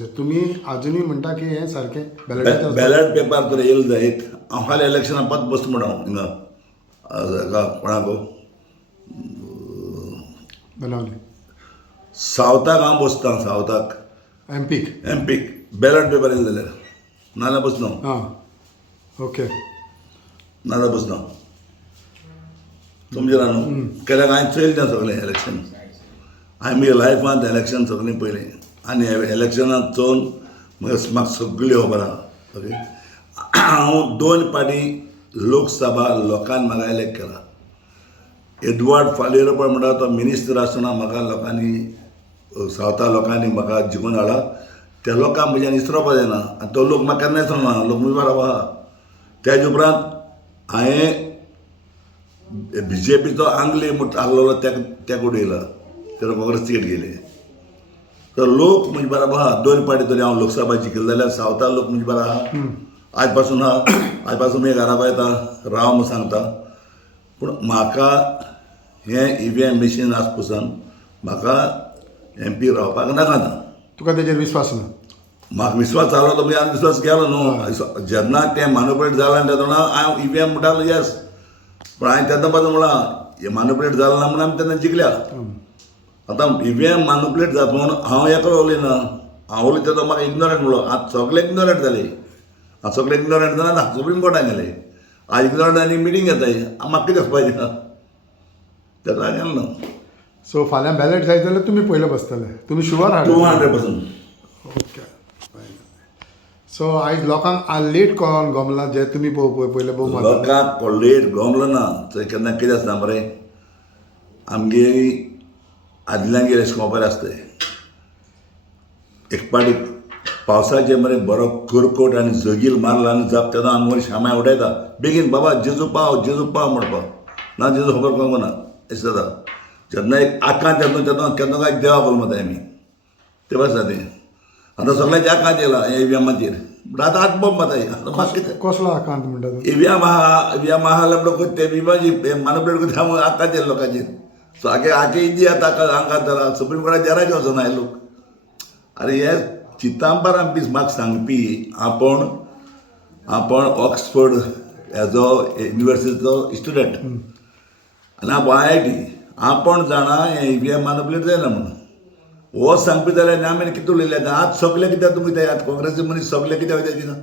पळोवचें. तुमी आजुनूय म्हणटा की हें सारकें बॅलट बॅलट पेपर तर येयलो जायत. हांव फाल्यां इलेक्शनाक पात बसता म्हणून हांव हिंगा हाका कोणाक बनवलें सावथाक हांव बसतां. सावथाक एमपीक. एमपीक बॅलट पेपर येयलो जाल्यार नाल्यार बसना. हां ओके. नाल्यार बसना. समजला न्हू. कित्याक हांवें चलयलें तें सगळें इलेक्शन. हांवें म्हज्या लायफांत इलेक्शन सगळें पयलें आनी इलेक्शनाक चोवन म्हाका सगळी खबर आहा. ओके. हांव 2 पाटी लोकसभा लोकांनी म्हाका इलेक्ट केला. एडवर्ड फालेरो म्हणटा तो मिनिस्टर आसतना म्हाका लोकांनी सावथा लोकांनी म्हाका जिखून हाडला. त्या लोकांक म्हज्यान इसरोवपा जायना आनी तो लोक म्हाका केन्ना इसरोना. लोक म्हजे बरोबर आहा. तेज उपरांत हांवें BJPचो आंगले आहलो तेका उडयला. तेका काँग्रेस तिकेट गेले. तर लोक म्हजे बरोबर आहा. 2 पाटी तरी हांव लोकसभा जिखले जाल्यार सावथा लोक म्हजे बरोबर आहा. आज पासून आहा. आज पासून मी घरा येता राव म्हणून सांगता. पूण म्हाका हें EVM मशीन आस पसून म्हाका MP रावपाक नाका. तुका तेजेर विश्वास ना? म्हाका विश्वास जालो तो आनी विश्वास केलो न्हू. जेन्ना तें मॅनिपुलेट जालें तेन्ना हांव EVM म्हणटालो येस. पूण हांवें तेन्ना पासून म्हणला हें मॅनिपुलेट जालें ना म्हणून आमी तेन्ना जिखल्या. आतां EVM मॅनिपुलेट जाता म्हणून हांव एकलो उलयना. हांव उलयता तेन्ना म्हाका इग्नोरंट म्हणलो. आज सगळे इग्नोरंट जाले. आज सगळे इग्नोरंट जाल्यार सुप्रीम कोर्टाक गेले. आज इग्नोरंटांनी मिटींग घेताय. म्हाका कितें वचपाचें आहा. तेका हांवें गेलो ना. सो फाल्यां बॅलट जाय जाल्यार तुमी पयले बसतले. तुमी शुअर आहात? 200%. ओके. सो आयज लोकांक लेट कळोन गमला जे तुमी पयले भोव लोकांक लेट गमलो ना. थंय केन्ना कितें आसता मरे आमगेली आदल्यांगेर अशें खबर आसताय. एक पाटी पावसाचे मरे बरो करकोट आनी जगील मारला आनी जाप तेन्ना आमगेली शामाय उडयता बेगीन बाबा जेजू पाव म्हणपाक. ना जेजू खबर कळूंक ना अशें जाता. जेन्ना एक आकांत येता तेन्ना केन्ना काय देवा बोलमताय आमी. तें आसा तें. आतां सगळ्यांचे आकांत येयला EVMाचेर. पूण आतां बॉम्ब माताय. म्हाका कितें कसलो आकांत म्हणटा तूं? EVM आहा लपडो ते विमाची मॅनिपुलेट करता हांव आकांत येयला लोकांचेर. सो आखे इंडिया आकांत जाला. सुप्रीम कोर्टाक जेराचे वचना हे लोक. अरे हे चितांबरां पीस म्हाका सांगपी आपण ऑक्सफोर्ड हेजो युनिवर्सिटीचो स्टुडंट आनी हांव IIT. आपण जाणा हें EVM मॅनिपुलेट जायना म्हणून. हो सांगपी जाल्यार आमी कितें उलयले. आज सगळे कित्याक तुमी ते काँग्रेसी मनीस सगळे कित्याक वयता